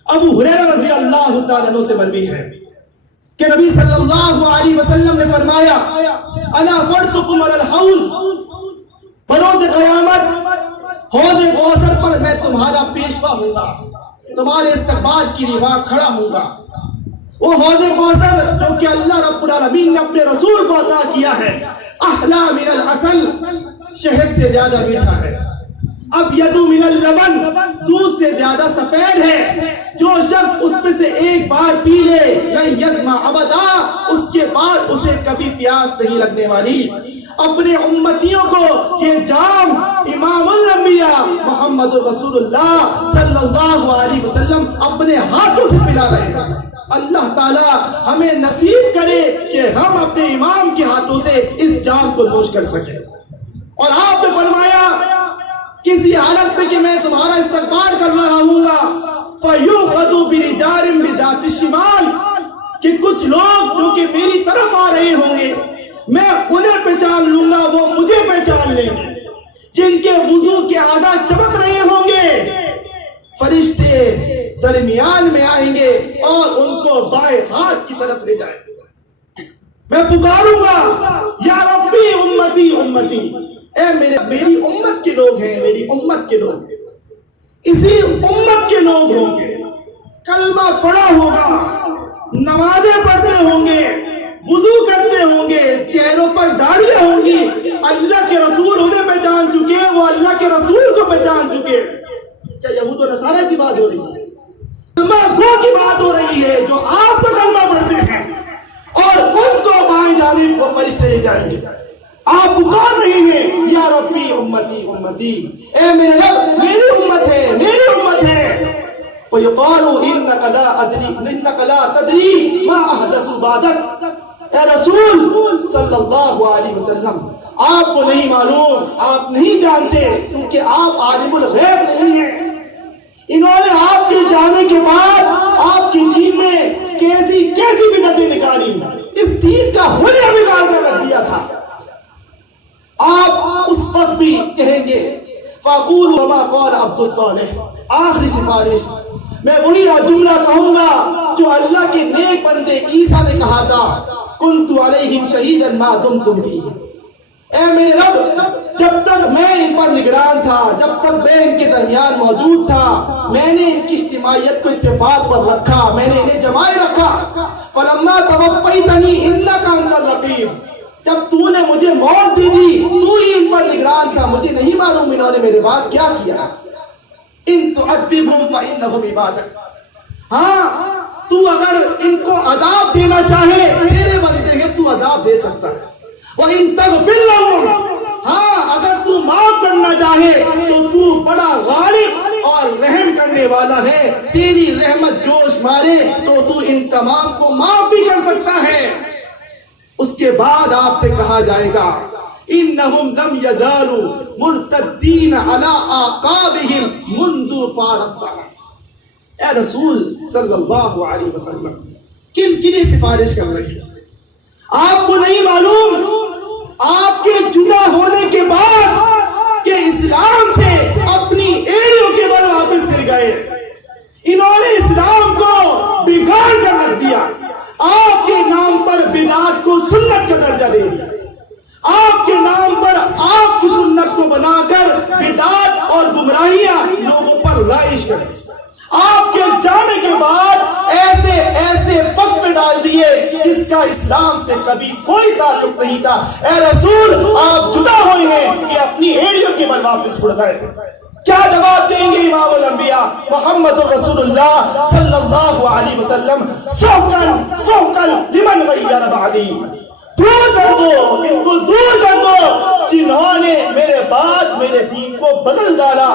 ابو ہریرہ رضی اللہ تعالیٰ عنہ سے مروی ہے کہ نبی صلی اللہ علیہ وسلم نے فرمایا انا فرتکم علی الحوض، بروز قیامت حوض کوثر پر میں تمہارا پیشوا ہوں گا، تمہارے استقبال کے لیے وہاں کھڑا ہوں گا. وہ حوض کوثر جو کہ اللہ رب العالمین نے اپنے رسول کو عطا کیا ہے، احلا من العسل، شہد سے زیادہ میٹھا ہے، ابیض من اللبن، دودھ سے زیادہ سفید ہے. جو شخص اس میں سے ایک بار پی لے لن یظمأ ابدا، اس کے بعد اسے کبھی پیاس نہیں لگنے والی. اپنے امتیوں کو یہ جام امام الانبیاء محمد رسول اللہ صلی اللہ علیہ وسلم اپنے ہاتھوں سے پلا رہے ہیں. اللہ تعالی ہمیں نصیب کرے کہ ہم اپنے امام کے ہاتھوں سے اس جام کو نوش کر سکیں. اور آپ نے فرمایا کسی حالت میں کہ میں تمہارا استقبال کر رہا ہوں گا، فَيُوْقَدُ بِرِجَالٍ بِذَاتِ الشِّمَالِ، کہ کچھ لوگ جو کہ میری طرف آ رہے ہوں گے میں انہیں پہچان لوں گا، وہ مجھے پہچان لیں گے، جن کے وضو کے آدھا چمک رہے ہوں گے. فرشتے درمیان میں آئیں گے اور ان کو بائیں ہاتھ کی طرف لے جائیں گے. میں پکاروں گا یا ربی امتی امتی، اے میری امت کے لوگ ہیں، میری امت کے لوگ، اسی امت کے لوگ ہوں گے، کلمہ پڑھا ہوگا، نمازیں پڑھتے ہوں گے، وضو کرتے ہوں گے، چہروں پر داڑیاں ہوں گی، اللہ کے رسول انہیں پہچان چکے، وہ اللہ کے رسول کو پہچان چکے. کیا یہود و نصارہ کی بات ہو رہی ہے؟ کلمہ گو کی بات ہو رہی ہے جو آپ کو کلمہ پڑھتے ہیں، اور ان کو بائیں جانب وہ فرشتے لے جائیں گے. آپ پکار رہے ہیں یا ربی امتی امتی، اے میرے رب میری امت ہے میری امت ہے. فیقال انک لا تدری ما احدث بعدک، اے رسول صلی اللہ علیہ وسلم آپ کو نہیں معلوم، آپ نہیں جانتے، کیونکہ آپ عالم الغیب نہیں ہیں. انہوں نے آپ کے جانے کے بعد آپ کی دین میں کیسی کیسی بدعتیں نکالی، اس دین کا حلیہ بگاڑ کر رکھ دیا تھا. آپ اس وقت بھی کہیں گے فَأَقُولُ وَمَا قَالَ عَبْدُ الصَّالِحِ، آخری سفارش میں وہی جملہ کہوں گا جو اللہ کے نیک بندے عیسیٰ نے کہا تھا كُنْتُ عَلَيْهِمْ شَهِيدًا مَا دُمْتُ فِيهِمْ. اے میرے رب جب تک میں ان پر نگران تھا، جب تک میں ان کے درمیان موجود تھا، میں نے ان کی اجتماعیت کو اتفاق پر رکھا، میں نے انہیں جمائے رکھا. فَلَمَّا تَوَفَّيْتَنِي إِنَّكَ أَنْتَ الرَّقِيبُ، جب تو نے مجھے موت دی دی تو ہی ان پر نگران تھا، مجھے نہیں معلوم انہوں نے میرے بعد کیا کیا. ان تُعَذِّبْهُمْ فَإِنَّهُمْ عِبَادُكَ، ہاں تو اگر ان کو عذاب دینا چاہے میرے بندے ہیں تو عذاب دے سکتا ہے. وَإِن تَغْفِرْ لَهُمْ، ہاں اگر تو معاف کرنا چاہے تو تو بڑا غالب اور رحم کرنے والا ہے، تیری رحمت جوش مارے تو تو ان تمام کو معاف بھی کر سکتا ہے. اس کے بعد آپ سے کہا جائے گا انہم لم یزالوا مرتدین علی اعقابہم منذ فارقتہم. اے رسول صلی اللہ علیہ وسلم کن کنی سفارش کر رہی ہے؟ آپ کو نہیں معلوم آپ کے جدا ہونے کے بعد کہ اسلام سے اپنی ایڑیوں کے بل واپس پھر گئے. انہوں نے اسلام کو بگاڑ کر رکھ دیا، آپ کے نام پر بدعت کو سنت کا درجہ دے دیا، آپ کے نام پر آپ کی سنت کو بنا کر بدعت اور گمراہیاں لوگوں پر رائج کر دی. آپ کے جانے کے بعد ایسے ایسے فتوے ڈال دیے جس کا اسلام سے کبھی کوئی تعلق نہیں تھا. اے رسول آپ جدا ہوئے ہیں کہ اپنی ایڑیوں کے بل واپس مڑ گئے. کیا جواب دیں گے امام الانبیاء محمد الرسول اللہ صلی اللہ علیہ وسلم؟ سوکن لمن غیر بعدی، دور کر دو ان کو، دور کر دو جنہوں نے میرے بعد میرے دین کو بدل ڈالا،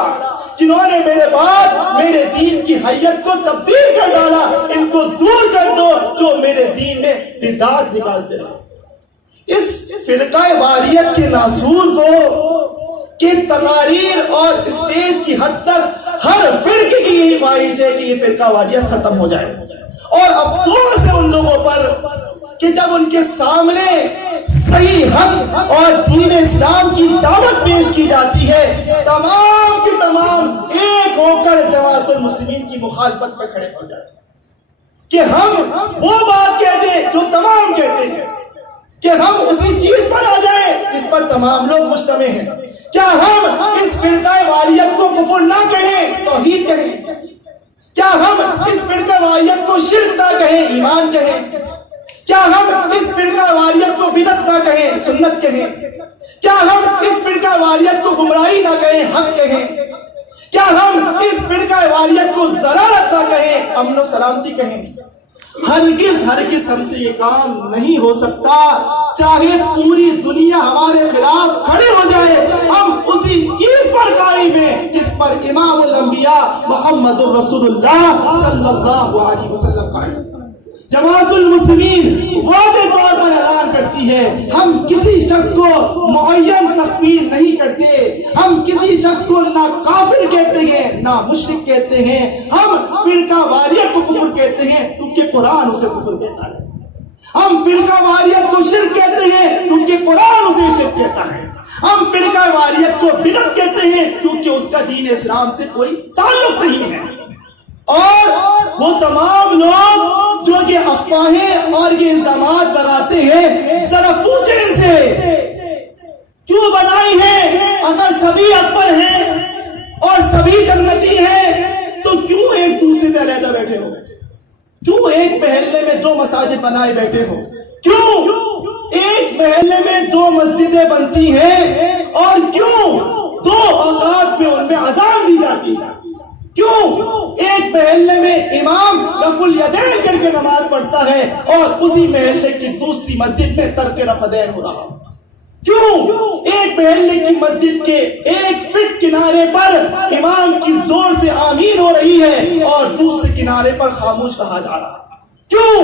جنہوں نے میرے بعد میرے دین کی حیت کو تبدیل کر ڈالا، ان کو دور کر دو جو میرے دین میں بدعت نکالتے رہے. اس فرقہ واریت کے ناسور کو کہ تقاریر اور اسٹیج کی حد تک ہر فرقے کی یہی خواہش ہے کہ یہ فرقہ واریت ختم ہو جائے. اور افسوس ہے ان لوگوں پر کہ جب ان کے سامنے صحیح حق اور دین اسلام کی دعوت پیش کی جاتی ہے تمام کی تمام ایک ہو کر جماعت المسلمین کی مخالفت پر کھڑے ہو جاتے ہیں کہ ہم وہ بات کہتے ہیں جو تمام کہتے ہیں، کہ ہم اسی چیز پر آ جائیں جس پر تمام لوگ مجتمع ہیں. کیا ہم اس فرقہ واریت کو کفر نہ کہیں توحید کہیں؟ کیا ہم اس فرقہ واریت کو شرک نہ کہیں ایمان کہیں؟ کیا ہم اس فرقہ واریت کو بدعت نہ کہیں سنت کہیں؟ کیا ہم اس فرقہ واریت کو گمراہی نہ کہیں حق کہیں؟ کیا ہم اس فرقہ واریت کو ضلالت نہ کہیں امن و سلامتی کہیں؟ ہرگز ہم سے یہ کام نہیں ہو سکتا. چاہے پوری دنیا ہمارے خلاف کھڑے ہو جائے ہم اسی چیز پر قائم ہیں جس پر امام الانبیاء محمد الرسول اللہ صلی اللہ علیہ وسلم قائم. جماعت المسلمین واضح طور پر اعلان کرتی ہے ہم کسی شخص کو معین تکفیر نہیں کرتے، ہم کسی شخص کو نہ کافر کہتے ہیں نہ مشرک کہتے ہیں، ہم فرقہ واریت کو کفر کہتے ہیں کیونکہ قرآن اسے کفر کہتا ہے، ہم فرقہ واریت کو شرک کہتے ہیں کیونکہ قرآن اسے شرک کہتا ہے، ہم فرقہ واریت کو بدعت کہتے ہیں کیونکہ اس کا دین اسلام سے کوئی تعلق نہیں ہے. اور وہ تمام لوگ جو یہ افواہیں اور یہ الزامات لگاتے ہیں ذرا پوچھیں ان سے کیوں بنائی ہے؟ اگر سبھی اکبر ہیں اور سبھی جنتی ہیں تو کیوں ایک دوسرے سے علیحدہ بیٹھے ہو؟ کیوں ایک محلے میں دو مساجد بنائے بیٹھے ہو؟ کیوں ایک محلے میں دو مسجدیں بنتی ہیں اور کیوں دو اوقات میں ان میں اذان دی جاتی ہے؟ کیوں ایک محلے میں امام رفع الیدین کر کے نماز پڑھتا ہے اور اسی محلے کی دوسری مسجد میں ترک رفع دین ہو رہا؟ کیوں ایک محلے کی مسجد کے 1 فٹ کنارے پر امام کی زور سے آمین ہو رہی ہے اور دوسرے کنارے پر خاموش رہا جا رہا؟ کیوں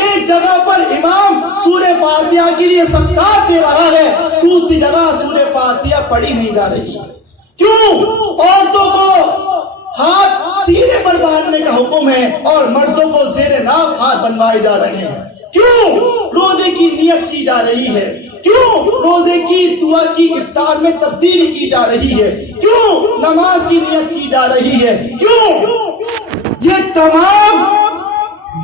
ایک جگہ پر امام سورہ فاتحہ کے لیے سبقات دے رہا ہے، دوسری جگہ سورہ فاتحہ پڑھی نہیں جا رہی؟ کیوں عورتوں کو ہاتھ سینے پر باندھنے کا حکم ہے اور مردوں کو زیر ناف ہاتھ بنوائے جا رہے ہیں؟ کیوں روزے کی نیت کی جا رہی ہے؟ کیوں روزے کی دعا کی افطار میں تبدیلی کی جا رہی ہے؟ کیوں نماز کی نیت کی جا رہی ہے؟ کیوں؟ یہ تمام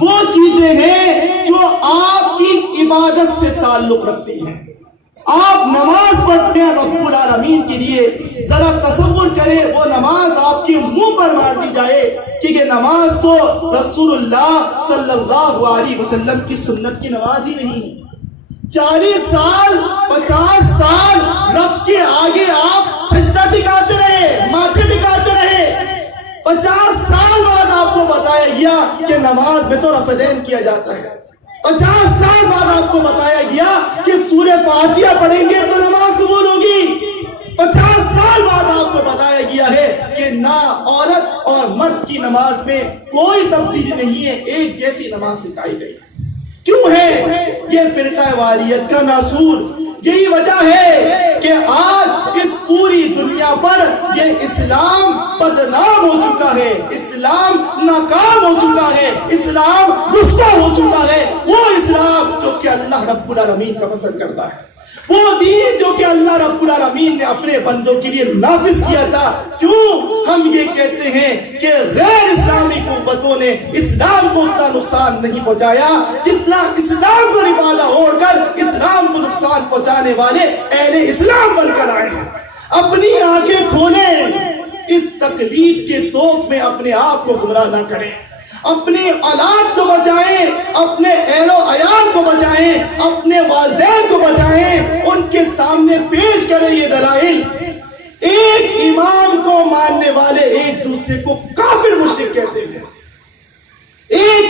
وہ چیزیں ہیں جو آپ کی عبادت سے تعلق رکھتی ہیں۔ آپ نماز پڑھتے ہیں رب العالمین کے لیے، ذرا تصور کریں وہ نماز آپ کے منہ پر مار دی جائے، کیونکہ نماز تو رسول اللہ صلی اللہ علیہ وسلم کی سنت کی نماز ہی نہیں۔ 40 سال 50 سال رب کے آگے آپ سجدہ ٹکاتے رہے، ماتھے ٹکاتے رہے، 50 سال بعد آپ کو بتایا گیا کہ نماز میں تو رفع دین کیا جاتا ہے، 50 سال بعد آپ کو بتایا گیا کہ سورہ فاتحہ پڑھیں گے تو نماز قبول ہوگی، 50 سال بعد آپ کو بتایا گیا ہے کہ نہ عورت اور مرد کی نماز میں کوئی تبدیلی نہیں ہے، ایک جیسی نماز سکھائی گئی۔ کیوں ہے یہ فرقہ واریت کا ناسور؟ یہی وجہ ہے کہ آج اس پوری دنیا پر یہ اسلام بدنام ہو چکا ہے، اسلام ناکام ہو چکا ہے، اسلام رسوا ہو چکا ہے۔ وہ اسلام جو کہ اللہ رب العالمین کا پسند کرتا ہے، وہ دین جو کہ اللہ رب العالمین نے اپنے بندوں کے لیے نافذ کیا تھا۔ کیوں ہم یہ کہتے ہیں کہ غیر اسلامی قوتوں نے اسلام کو اتنا نقصان نہیں پہنچایا جتنا اسلام کو نوالا اوڑھ کر اسلام کو نقصان پہنچانے والے اہل اسلام بن کر آئے ہیں۔ اپنی آنکھیں کھولیں، اس تقلید کے توپ میں اپنے آپ کو گمراہ نہ کریں، اپنی اولاد کو بچائیں، اپنے اہل و عیال کو بچائیں، اپنے والدین کو بچائیں، ان کے سامنے پیش کریں یہ دلائل۔ ایک امام کو ماننے والے ایک دوسرے کو کافر مشرک کہتے ہیں، ایک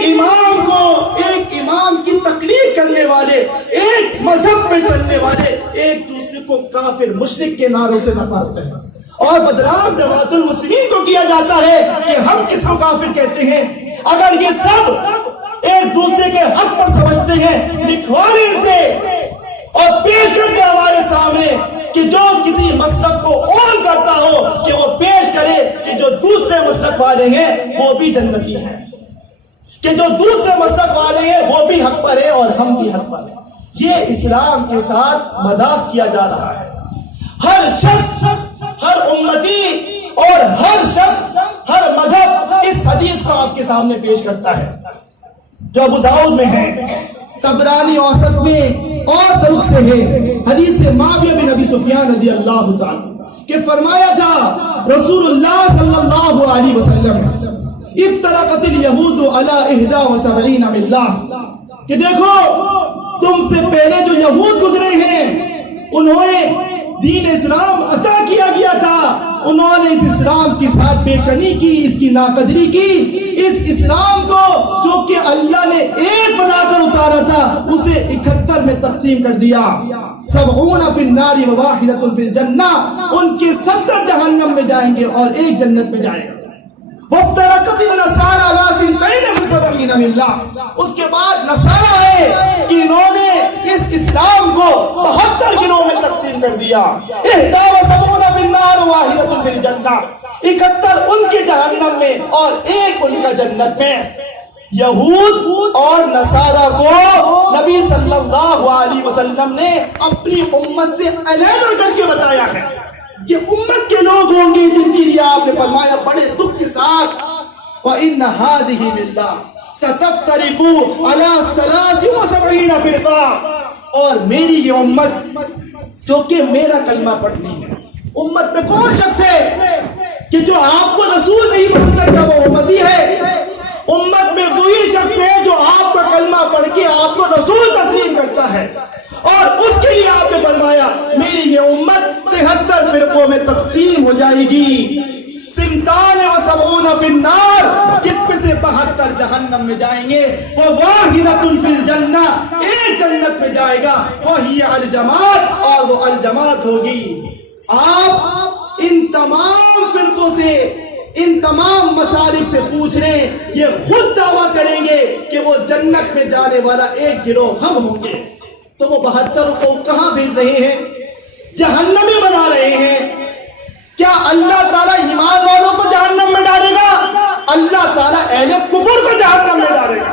امام کی تقلید کرنے والے، ایک مذہب پہ چلنے والے ایک دوسرے کو کافر مشرک کے نعروں سے نکالتے ہیں، اور بدنام جماعت المسلمین کو کیا جاتا ہے کہ ہم کس کو کافر کہتے ہیں۔ اگر یہ سب ایک دوسرے کے حق پر سمجھتے ہیں، لکھوانے سے اور پیش کرتے ہمارے سامنے کہ جو کسی مسلک کو اون کرتا ہو کہ وہ پیش کرے کہ جو دوسرے مسلک والے ہیں وہ بھی جنتی ہیں، کہ جو دوسرے مسلک والے ہیں وہ بھی حق پر ہے اور ہم بھی حق پر ہیں۔ یہ اسلام کے ساتھ مذاق کیا جا رہا ہے۔ ہر شخص، ہر امتی اور ہر شخص، ہر مذہب اس حدیث کو آپ کے سامنے پیش کرتا ہے جو ابو داؤد میں ہے، طبرانی اوسط میں اور طرق سے ہے، حدیث معاویہ بن ابی سفیان رضی اللہ تعالی کہ فرمایا تھا رسول اللہ صلی اللہ علیہ وسلم افترقت الیہود علی 71 ملہ، کہ دیکھو تم سے پہلے جو یہود گزرے ہیں انہیں دین اسلام عطا کیا گیا تھا، انہوں نے اس اسلام کی ساتھ بے کنی کی، اس کی ناقدری کی، اس اسلام کو جو کہ اللہ نے ایک بنا کر اتارا تھا اسے 71 میں تقسیم کر دیا۔ 70 فی النار و واحدۃ فی الجنہ، ان کے 70 جہنم میں جائیں گے اور ایک جنت میں جائے گا۔ وَافْتَرَقَتِ النَّصَارَىٰ عَلَىٰ 72 مِلَّةٍ، اس کے بعد نصارہ ہے کہ انہوں نے اس اسلام کو 72 گروہوں میں تقسیم کر دیا۔ 71 فی النار وواحدۃ فی الجنہ، 71 ان کے جہنم میں اور ایک ان کا جنت میں۔ یہود اور نصارہ کو نبی صلی اللہ علیہ وسلم نے اپنی امت سے علیحدہ کر کے بتایا ہے۔ یہ امت کے لوگ ہوں گے جن کے لیے آپ نے فرمایا بڑے دکھ کے ساتھ وَإِنَّ هَذِهِ مِلَّةٌ سَتَفْتَرِقُ عَلَىٰ 73 فِرْقَةً، اور میری یہ امت جو کہ میرا کلمہ پڑھنی ہے، امت میں کون شخص ہے کہ جو آپ کو رسول نہیں پسند کرتا وہ امتی ہے؟ امت میں وہی شخص ہے جو آپ کا کلمہ پڑھ کے آپ کو رسول تسلیم کرتا ہے، اور اس کے لیے آپ نے فرمایا میری یہ امت 73 فرقوں میں تقسیم ہو جائے گی۔ 73 فی النار، جس میں سے سے 72 جہنم میں جائیں گے. وہ واحدۃ فی الجنہ، ایک جنت میں جائے گا، وہی الجماعت، اور وہ الجماعت ہوگی. آپ ان تمام فرقوں سے، ان تمام مسالک سے پوچھ رہے ہیں، یہ خود دعویٰ کریں گے کہ وہ جنت میں جانے والا ایک گروہ ہم ہوں گے. تو وہ 72 کو کہاں بھیج رہے ہیں؟ جہنمی بنا رہے ہیں. کیا اللہ تعالیٰ ایمان والوں کو جہنم میں ڈالے گا؟ اللہ تعالیٰ اہل کفر کو جہنم میں ڈالے گا.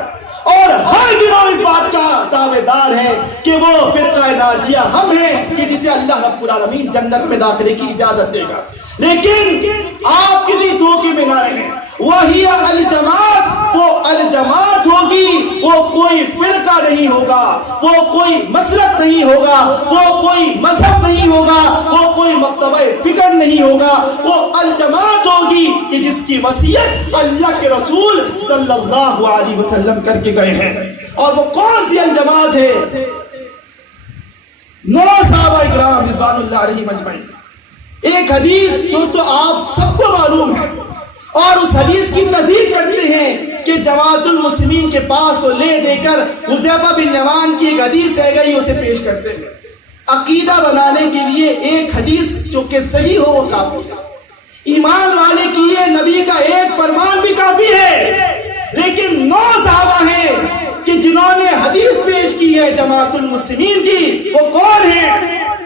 اور ہر گروہ اس بات کا دعوے دار ہے کہ وہ فرقہ ناجیہ ہم ہیں کہ جسے اللہ رب العالمین جنت میں داخلے کی اجازت دے گا. لیکن آپ کسی دھوکے میں نہ رہیں. وہی الجماعت، وہ الجماعت ہوگی، وہ کوئی فرقہ نہیں ہوگا، وہ کوئی مسلک نہیں ہوگا، وہ کوئی مذہب نہیں ہوگا، وہ کوئی مکتبہ فکر نہیں ہوگا. وہ الجماعت ہوگی کہ جس کی وصیت اللہ کے رسول صلی اللہ علیہ وسلم کر کے گئے ہیں. اور وہ کون سی الجماعت ہے؟ 9 صحابہ کرام رضوان اللہ علیہم اجمعین. ایک حدیث جو تو آپ سب کو معلوم ہے، اور اس حدیث کی تصدیق کرتے ہیں کہ جماعت المسلمین کے پاس تو لے دے کر حذیفہ بن یمان کی ایک حدیث رہ گئی، اسے پیش کرتے ہیں. عقیدہ بنانے کے لیے ایک حدیث جو کہ صحیح ہو وہ کافی ہے. ایمان والے کے لیے نبی کا ایک فرمان بھی کافی ہے. لیکن 9 صحابہ ہیں کہ جنہوں نے حدیث پیش کی ہے جماعت المسلمین کی. وہ کون ہیں؟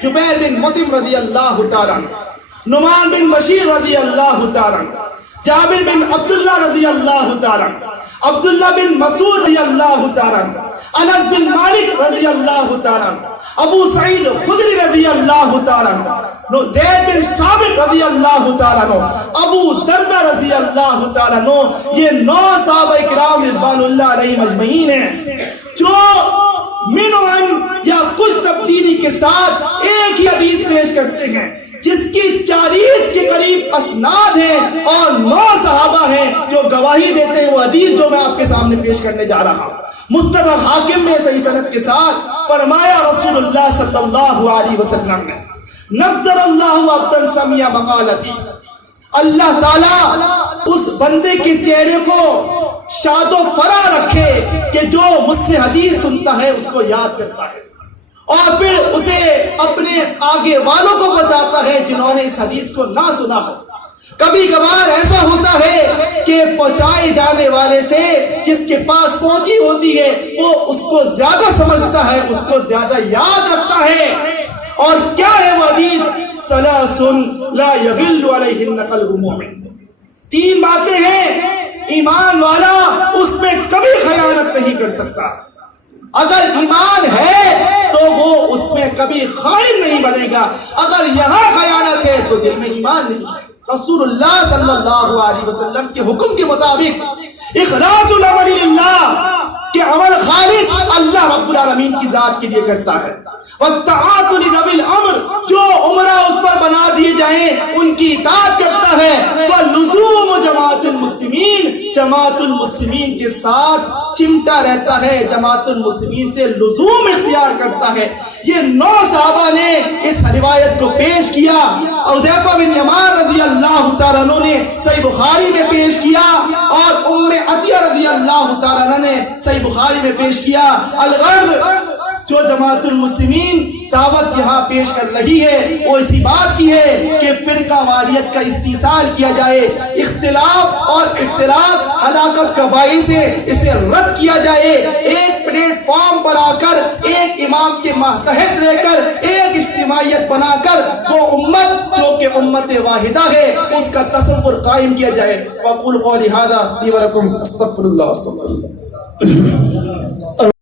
جبیر بن مطعم رضی اللہ تعالیٰ عنہ، نعمان بن بشیر رضی اللہ تعالیٰ عنہ، جابر بن عبداللہ رضی اللہ تعالیٰ عنہ، عبداللہ بن مسعود رضی اللہ تعالیٰ عنہ، انس بن مالک رضی اللہ تعالیٰ عنہ، ابو سعید خدری رضی اللہ تعالیٰ عنہ، زید بن ثابت رضی اللہ تعالیٰ عنہ، ابو دردہ رضی اللہ تعالیٰ عنہ. یہ 9 صحابہ کرام رضوان اللہ علیہم اجمعین ہیں جو منعن یا کچھ تبدیلی کے ساتھ ایک ہی حدیث پیش کرتے ہیں جس کی 40 کے قریب اسناد ہیں، اور 9 صحابہ ہیں جو گواہی دیتے ہیں. وہ حدیث جو میں آپ کے سامنے پیش کرنے جا رہا ہوں، مستدرک حاکم میں صحیح سند کے ساتھ فرمایا رسول اللہ صلی اللہ علیہ وسلم نے، نظر اللہ عبدا سمع مقالتی، اللہ تعالیٰ اس بندے کے چہرے کو شاد و فرح رکھے کہ جو مجھ سے حدیث سنتا ہے اس کو یاد کرتا ہے، اور پھر اسے اپنے آگے والوں کو بچاتا ہے جنہوں نے اس حدیث کو نہ سنا ہو. کبھی کبھار ایسا ہوتا ہے کہ پہنچائے جانے والے سے جس کے پاس پہنچی ہوتی ہے وہ اس کو زیادہ سمجھتا ہے، اس کو زیادہ یاد رکھتا ہے. اور کیا ہے وہ حدیث؟ ثلاث لا یغل علیہن قلب مومن. 3 باتیں ہیں ایمان والا اس میں کبھی خیانت نہیں کر سکتا. اگر ایمان ہے تو وہ اس میں کبھی خائن نہیں بنے گا. اگر یہاں خیانت ہے تو دل میں ایمان نہیں ہے. رسول اللہ صلی اللہ علیہ وسلم کے حکم کے مطابق اخلاص العمل للہ کہ عمل خالص اللہ رب العالمین کی ذات کے لیے کرتا ہے. والطاعات لذوی الامر، جو عمرہ اس پر بنا دیے جائیں ان کی اطاعت کرتا ہے. ولزوم جماعت المسلمین، جماعت المسلمین کے ساتھ چمٹا رہتا ہے، جماعت المسلمین سے لزوم اختیار کرتا ہے. یہ 9 صحابہ نے اس روایت کو پیش کیا. حذیفہ بن یمان رضی اللہ تعالیٰ عنہ نے صحیح بخاری میں پیش کیا، اور ام عطیہ رضی اللہ تعالیٰ عنہ نے صحیح بخاری میں پیش کیا. الغرض جو جماعت المسلمین دعوت یہاں پیش کر رہی ہے وہ اسی بات کی ہے کہ فرقہ واریت کا استحصال کیا جائے، اختلاف اور اختلاف ہلاکت کا باعث ہے، اسے رد کیا جائے. ایک پلیٹ فارم پر آ کر ایک امام کے ماتحت رہ کر ایک اجتماعیت بنا کر وہ امت جو کہ امت واحدہ ہے اس کا تصور قائم کیا جائے. وَقُولُوا قَوْلِي هَٰذَا لِي وَلَكُمْ أَسْتَغْفِرُ اللَّهَ